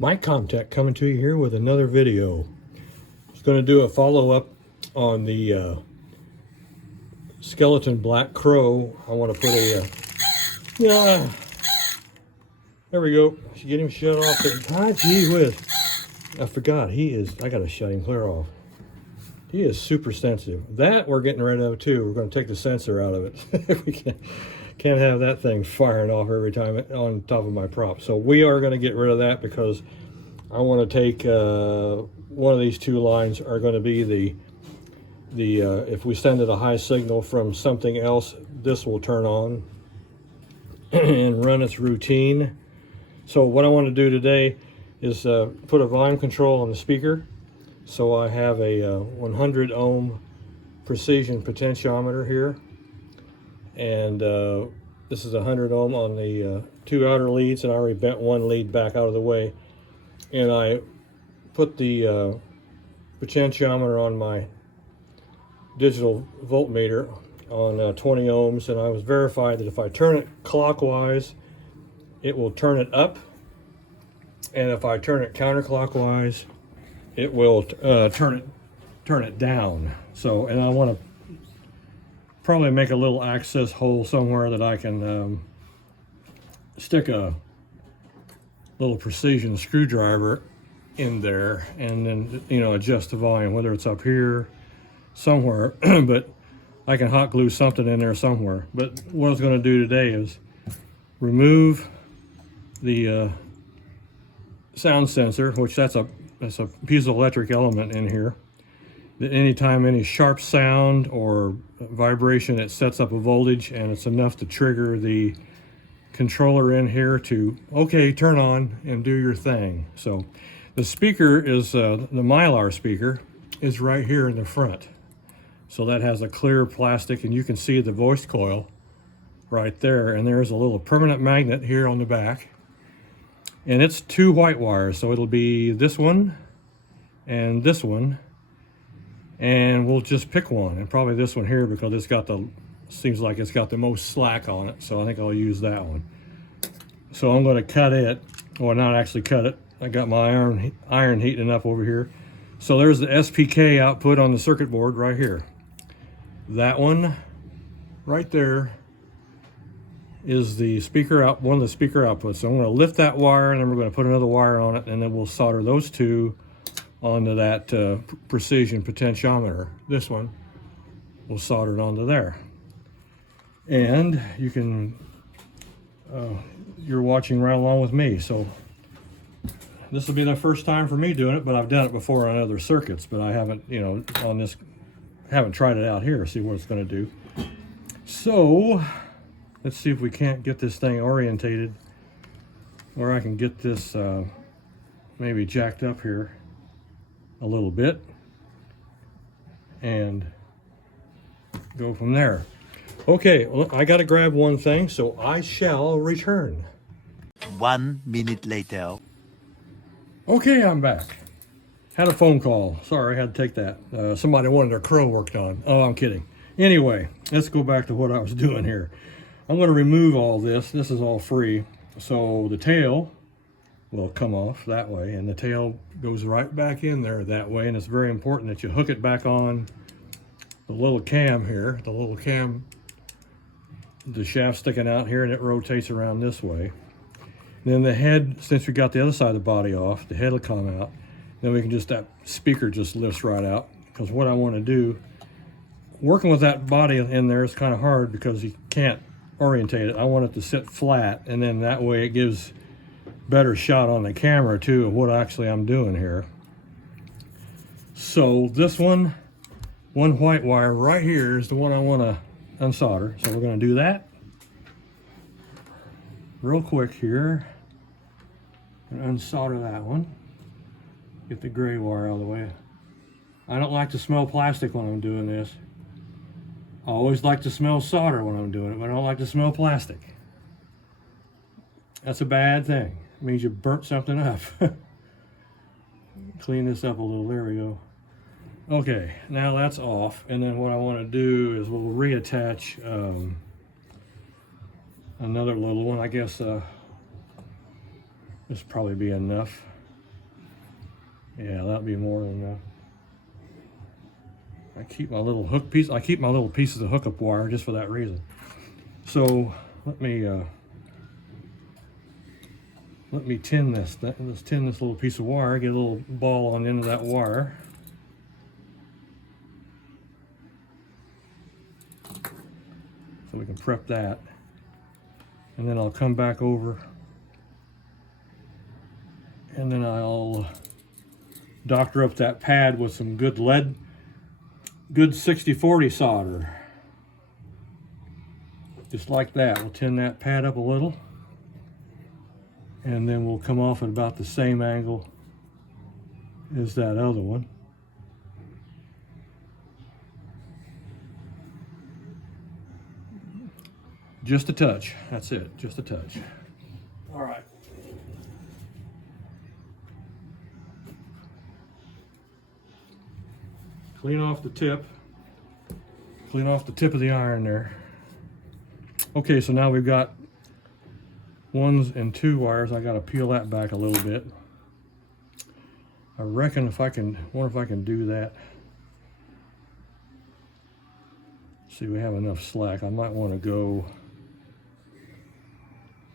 Mike Comtech coming to you here with another video. I was going to do a follow-up on the skeleton black crow. I want to put a yeah, there we go. Get him shut off. Gee whiz, I forgot I gotta shut him clear off. He is super sensitive. That we're getting rid of too. We're going to take the sensor out of it. We can't have that thing firing off every time on top of my prop. So we are going to get rid of that because I want to take one of these two lines are going to be the if we send it a high signal from something else, this will turn on and run its routine. So what I want to do today is put a volume control on the speaker. So I have a 100 ohm precision potentiometer here, and this is 100 ohm on the two outer leads, and I already bent one lead back out of the way, and I put the potentiometer on my digital voltmeter on 20 ohms, and I was verified that if I turn it clockwise it will turn it up, and if I turn it counterclockwise it will turn it down. So, and I want to probably make a little access hole somewhere that I can stick a little precision screwdriver in there, and then adjust the volume, whether it's up here somewhere, but I can hot glue something in there somewhere. But what I was going to do today is remove the sound sensor, which that's a piezoelectric element in here, that anytime any sharp sound or vibration, it sets up a voltage, and it's enough to trigger the controller in here to, okay, turn on and do your thing. So the speaker is, the Mylar speaker is right here in the front. So that has a clear plastic, and you can see the voice coil right there, and there's a little permanent magnet here on the back. And it's two white wires, so it'll be this one and this one, and we'll just pick one, and probably this one here because it's got seems like it's got the most slack on it, so I think I'll use that one. So I'm going to cut it, or not actually cut it. I got my iron heating up over here. So there's the SPK output on the circuit board right here. That one right there is the speaker out, one of the speaker outputs. So I'm going to lift that wire, and then we're going to put another wire on it, and then we'll solder those two onto that precision potentiometer. This one we'll solder it onto there. And you can you're watching right along with me, so this will be the first time for me doing it, but I've done it before on other circuits, but I haven't, on this, haven't tried it out here, see what it's going to do. So let's see if we can't get this thing orientated, or I can get this maybe jacked up here a little bit and go from there. Okay, well, I got to grab one thing, so I shall return. 1 minute later. Okay, I'm back. Had a phone call. Sorry, I had to take that. Somebody wanted their crow worked on. Oh, I'm kidding. Anyway, let's go back to what I was doing here. I'm going to remove all this. This is all free. So the tail will come off that way, and the tail goes right back in there that way, and it's very important that you hook it back on the little cam here. The little cam, the shaft sticking out here, and it rotates around this way. And then the head, since we got the other side of the body off, the head will come out. Then we can that speaker just lifts right out, because what I want to do, working with that body in there is kind of hard because you can't orientate it. I want it to sit flat, and then that way it gives better shot on the camera too of what actually I'm doing here. So this one white wire right here is the one I want to unsolder. So we're going to do that real quick here and unsolder that one. Get the gray wire out of the way. I don't like to smell plastic when I'm doing this. I always like to smell solder when I'm doing it, but I don't like to smell plastic. That's a bad thing. It means you burnt something up. Clean this up a little. There we go. Okay, now that's off, and then what I want to do is we'll reattach another little one. I guess this probably be enough. Yeah, that'd be more than enough. I keep my little hook piece. I keep my little pieces of hookup wire just for that reason. So let me tin this. Let's tin this little piece of wire. Get a little ball on the end of that wire. So we can prep that, and then I'll come back over, and then I'll doctor up that pad with some good lead. Good 60-40 solder. Just like that. We'll tin that pad up a little. And then we'll come off at about the same angle as that other one. Just a touch. That's it. Just a touch. All right. Clean off the tip. Clean off the tip of the iron there. Okay, so now we've got 1 and 2 wires. I got to peel that back a little bit. I reckon if I can, wonder if I can do that. See, we have enough slack. I might want to go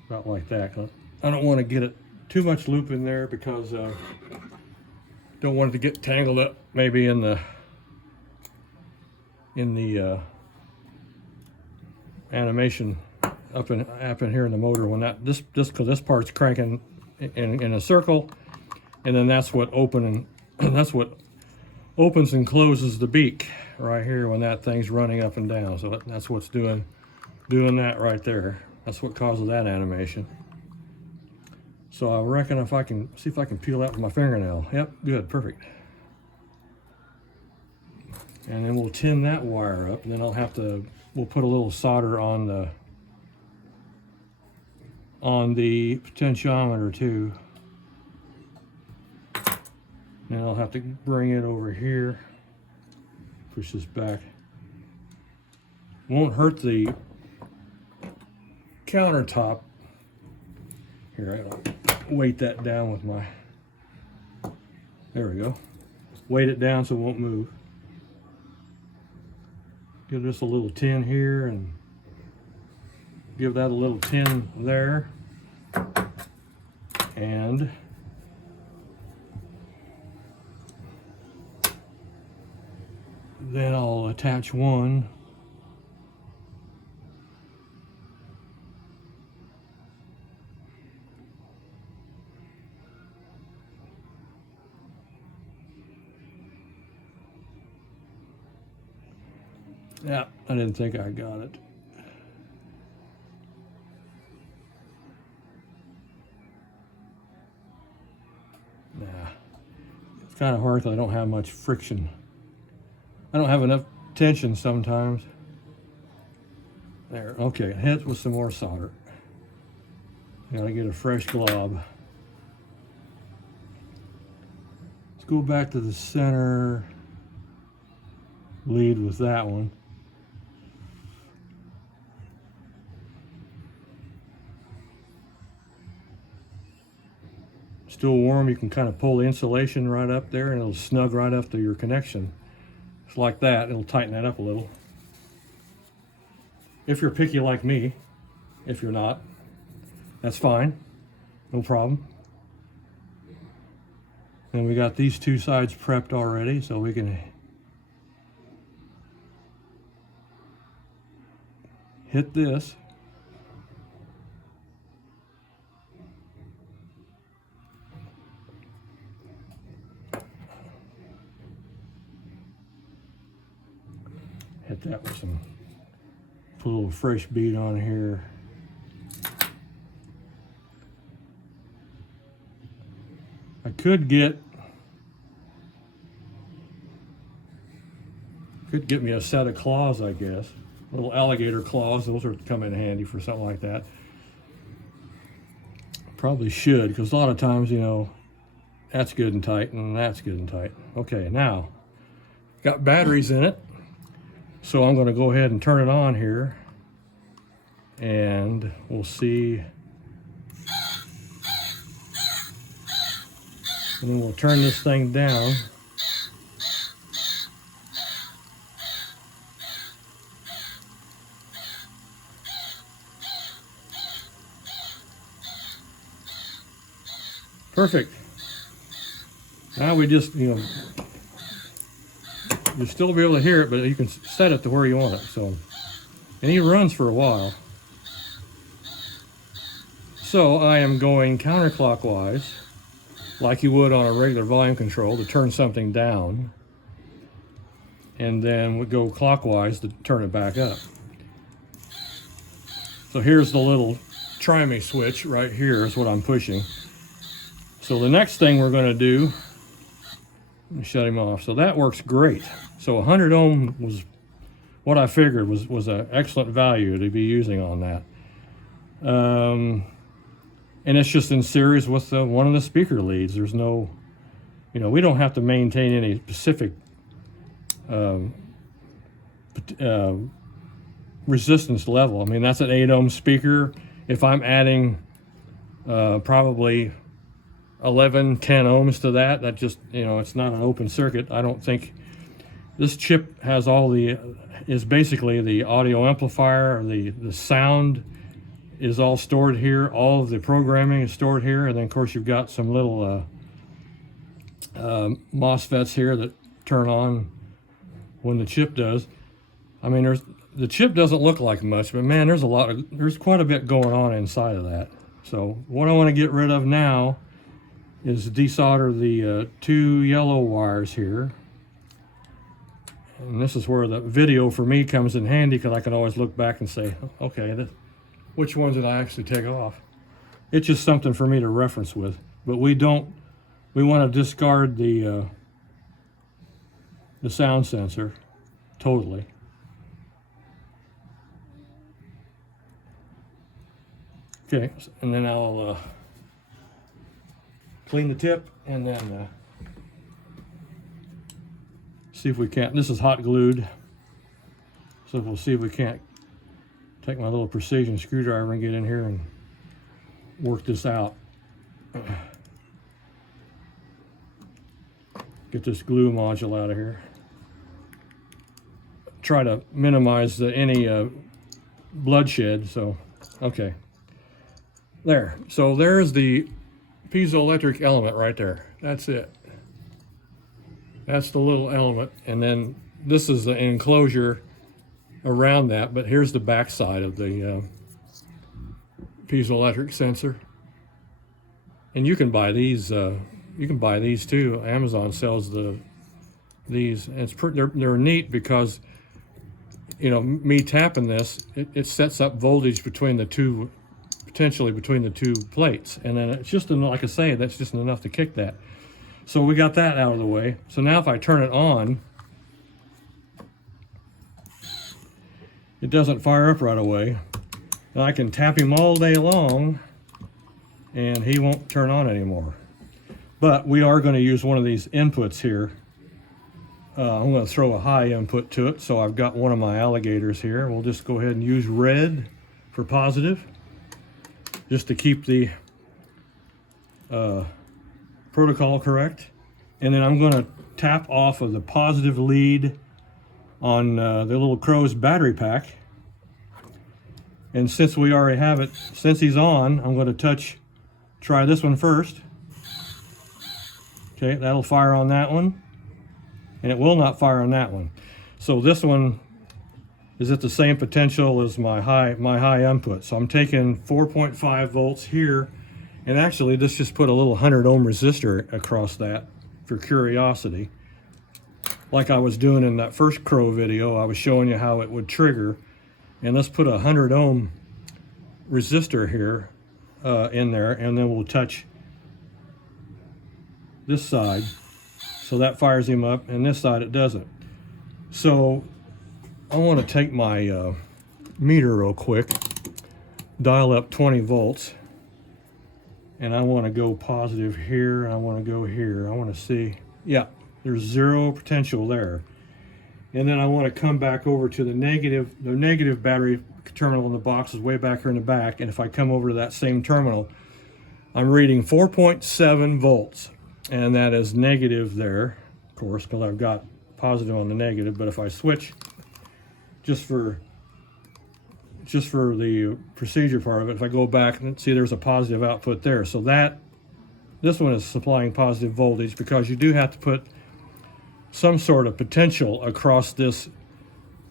about like that. I don't want to get it too much loop in there because don't want it to get tangled up maybe in the animation up in here in the motor when that just because this part's cranking in a circle, and then that's what that's what opens and closes the beak right here when that thing's running up and down. So that's what's doing that right there. That's what causes that animation. So I reckon if I can see if I can peel that with my fingernail. Yep, good, perfect. And then we'll tin that wire up, and then we'll put a little solder on the potentiometer too. And I'll have to bring it over here, push this back. Won't hurt the countertop. Here, I'll weight that down with my, there we go. Weight it down so it won't move. Give this a little tin here and give that a little tin there. And then I'll attach one. Yeah, I didn't think I got it. Nah, it's kind of hard because I don't have much friction. I don't have enough tension sometimes. There, okay, hit with some more solder. Gotta get a fresh glob. Let's go back to the center. Lead with that one. Still warm, you can kind of pull the insulation right up there and it'll snug right up to your connection. It's like that, it'll tighten that up a little. If you're picky like me, if you're not, that's fine, no problem. And we got these two sides prepped already, so we can hit this. Hit that with some, put a little fresh bead on here. I could get me a set of claws, I guess. Little alligator claws, those are come in handy for something like that. Probably should, because a lot of times, you know, that's good and tight and that's good and tight. Okay, now, got batteries in it. So I'm going to go ahead and turn it on here, and we'll see And then we'll turn this thing down. Perfect. Now we just, you'll still be able to hear it, but you can set it to where you want it. So, and he runs for a while. So I am going counterclockwise, like you would on a regular volume control, to turn something down. And then we go clockwise to turn it back up. So here's the little try me switch right here is what I'm pushing. So the next thing we're going to do, let me shut him off. So that works great. So 100 ohm was what I figured was an excellent value to be using on that. And it's just in series with one of the speaker leads. There's no, we don't have to maintain any specific resistance level. I mean, that's an 8 ohm speaker. If I'm adding probably 11, 10 ohms to that just, it's not an open circuit. I don't think this chip has is basically the audio amplifier, or the sound is all stored here. All of the programming is stored here. And then of course you've got some little MOSFETs here that turn on when the chip does. I mean, the chip doesn't look like much, but man, there's quite a bit going on inside of that. So what I want to get rid of now is desolder the 2 yellow wires here. And this is where the video for me comes in handy, because I can always look back and say, okay, which ones did I actually take off? It's just something for me to reference with. But we want to discard the sound sensor totally. Okay, and then I'll clean the tip and then see if we can't. This is hot glued, so we'll see if we can't take my little precision screwdriver and get in here and work this out. Get this glue module out of here. Try to minimize any bloodshed. So, okay. There. So there's the piezoelectric element right there. That's it. That's the little element. And then this is the enclosure around that, but here's the back side of the piezoelectric sensor. And you can buy these. You can buy these too. Amazon sells these. And they're neat because me tapping this, it sets up voltage between the two, potentially between the two plates, and then it's just like I say, that's just enough to kick that. So we got that out of the way. So now if I turn it on, it doesn't fire up right away. And I can tap him all day long and he won't turn on anymore. But we are going to use one of these inputs here. I'm going to throw a high input to it. So I've got one of my alligators here. We'll just go ahead and use red for positive, just to keep the protocol correct. And then I'm going to tap off of the positive lead on the little Crow's battery pack. And since we already have it, since he's on, I'm going to try this one first. Okay, that'll fire on that one, and it will not fire on that one. So this one is at the same potential as my high input. So I'm taking 4.5 volts here, and actually this just put a little 100 ohm resistor across that for curiosity. Like I was doing in that first Crow video, I was showing you how it would trigger. And let's put a 100 ohm resistor here in there, and then we'll touch this side. So that fires him up, and this side it doesn't. So I want to take my meter real quick, dial up 20 volts, and I want to go positive here, I want to go here. I want to see, yeah, there's 0 potential there. And then I want to come back over to the negative battery terminal in the box is way back here in the back. And if I come over to that same terminal, I'm reading 4.7 volts. and that is negative there, of course, because I've got positive on the negative. But if I switch just for the procedure part of it, if I go back and see there's a positive output there, so that this one is supplying positive voltage, because you do have to put some sort of potential across this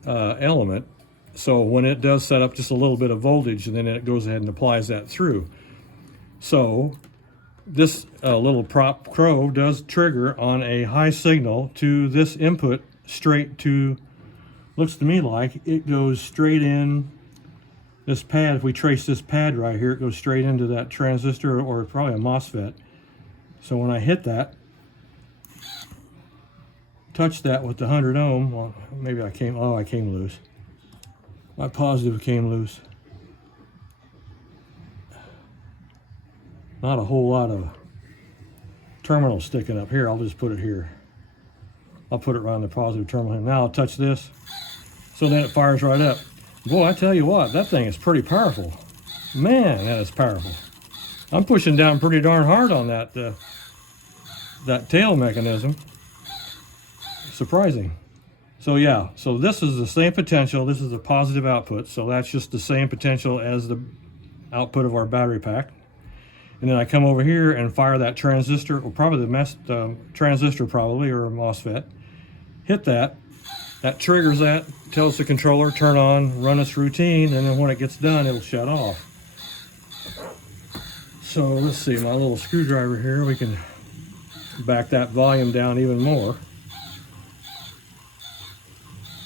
element. So when it does set up just a little bit of voltage, and then it goes ahead and applies that through. So this little prop crow does trigger on a high signal to this input straight to, looks to me like it goes straight in this pad. If we trace this pad right here, it goes straight into that transistor, or probably a MOSFET. So when I hit that, touch that with the 100 ohm, well, maybe I came loose. My positive came loose. Not a whole lot of terminal sticking up here. I'll just put it here. I'll put it around the positive terminal. Now I'll touch this, so then it fires right up. Boy, I tell you what, that thing is pretty powerful. Man, that is powerful. I'm pushing down pretty darn hard on that that tail mechanism. Surprising. So yeah, so this is the same potential. This is the positive output, so that's just the same potential as the output of our battery pack. And then I come over here and fire that transistor, or probably the transistor probably, or a MOSFET. Hit that. That triggers that, tells the controller, turn on, run its routine, and then when it gets done, it'll shut off. So let's see, my little screwdriver here, we can back that volume down even more.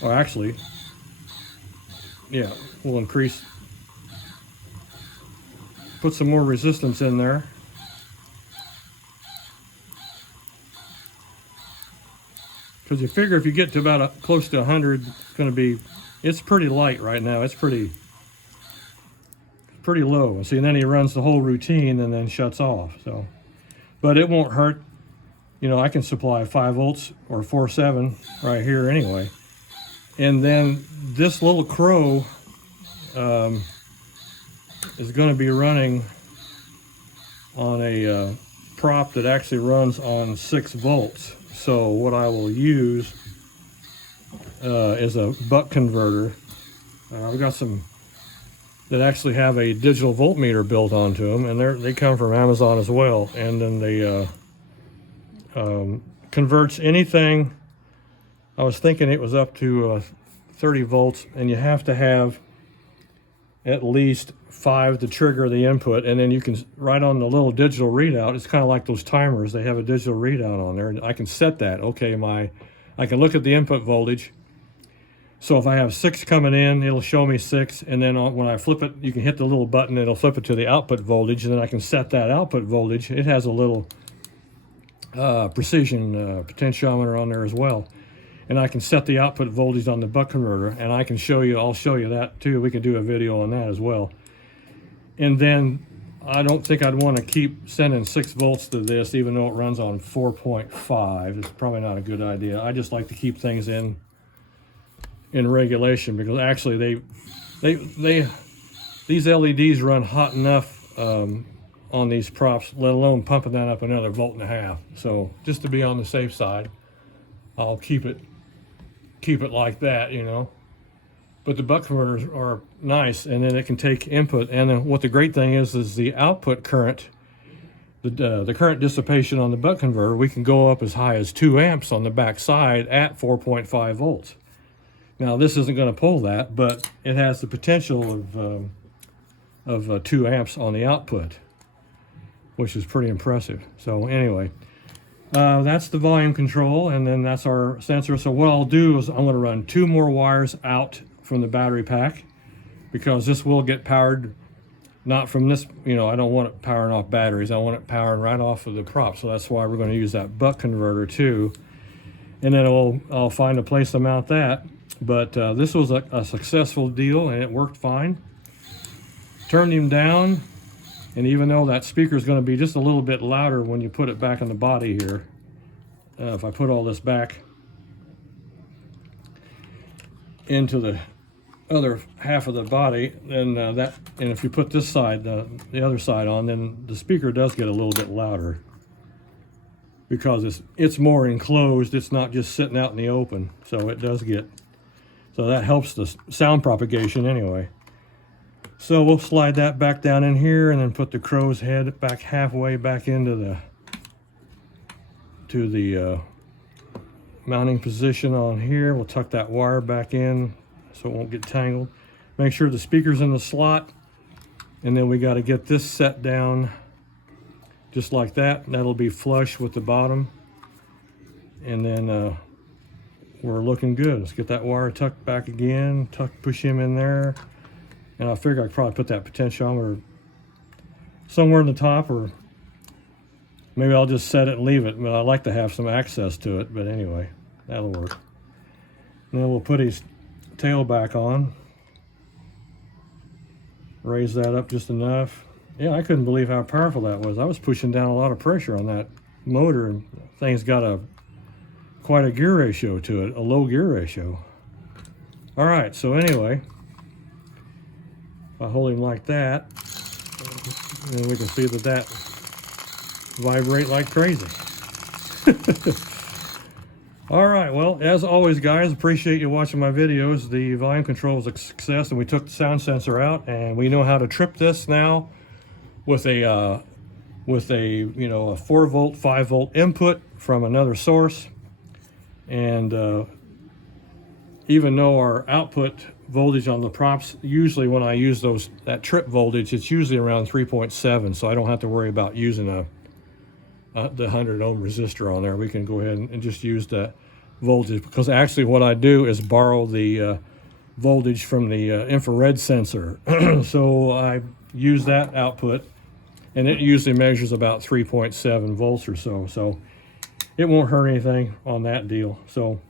Or actually, yeah, we'll increase, put some more resistance in there. Because you figure if you get to about close to 100, it's going to be, it's pretty light right now. It's pretty low. See, and then he runs the whole routine and then shuts off. So, but it won't hurt. You know, I can supply 5 volts or 4.7 right here anyway. And then this little crow is going to be running on a prop that actually runs on 6 volts. So what I will use is a buck converter. I've got some that actually have a digital voltmeter built onto them, and they come from Amazon as well. And then they converts anything. I was thinking it was up to 30 volts, and you have to have at least 5 to trigger the input, and then you can, right on the little digital readout, it's kind of like those timers, they have a digital readout on there, and I can set that. Okay, I can look at the input voltage. So if I have 6 coming in, it'll show me 6, and then when I flip it, you can hit the little button, it'll flip it to the output voltage, and then I can set that output voltage. It has a little precision potentiometer on there as well. And I can set the output voltage on the buck converter, and I can show you, I'll show you that too. We can do a video on that as well. And then I don't think I'd want to keep sending 6 volts to this, even though it runs on 4.5. It's probably not a good idea. I just like to keep things in regulation, because actually these LEDs run hot enough on these props, let alone pumping that up another 1.5 volts. So just to be on the safe side, I'll keep it like that, you know. But the buck converters are nice, and then it can take input. And then what the great thing is the output current, the current dissipation on the buck converter, we can go up as high as 2 amps on the back side at 4.5 volts. Now this isn't going to pull that, but it has the potential of 2 amps on the output, which is pretty impressive. So anyway, that's the volume control, and then that's our sensor. So what I'll do is I'm going to run 2 more wires out from the battery pack, because this will get powered not from this, you know, I don't want it powering off batteries. I want it powering right off of the prop. So that's why we're going to use that buck converter too. And then I'll find a place to mount that. But this was a successful deal, and it worked fine. Turned him down. And even though that speaker is going to be just a little bit louder when you put it back in the body here, if I put all this back into the other half of the body, then and if you put this side, the other side on, then the speaker does get a little bit louder. because it's more enclosed. It's not just sitting out in the open, so it does get, so that helps the sound propagation anyway. So we'll slide that back down in here and then put the crow's head back halfway back into the mounting position on here. We'll tuck that wire back in so it won't get tangled. Make sure the speaker's in the slot, and then we got to get this set down just like that. That'll be flush with the bottom, and then we're looking good. Let's get that wire tucked back again, push him in there, and I figure I could probably put that potentiometer somewhere in the top, or maybe I'll just set it and leave it, but I like to have some access to it. But anyway, that'll work. And then we'll put his tail back on. Raise that up just enough. Yeah, I couldn't believe how powerful that was. I was pushing down a lot of pressure on that motor, and thing's got quite a gear ratio to it, a low gear ratio. All right, so anyway, if I hold him like that, then we can see that vibrate like crazy. All right, well, as always, guys, appreciate you watching my videos. The volume control was a success, and we took the sound sensor out, and we know how to trip this now with a a 4-volt, 5-volt input from another source. And even though our output voltage on the props, usually when I use that trip voltage, it's usually around 3.7, so I don't have to worry about using the 100 ohm resistor on there. We can go ahead and just use that voltage, because actually what I do is borrow the voltage from the infrared sensor. So I use that output, and it usually measures about 3.7 volts or so. So it won't hurt anything on that deal. So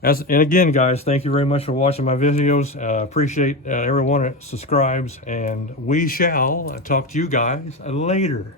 and again, guys, thank you very much for watching my videos. Appreciate everyone that subscribes, and we shall talk to you guys later.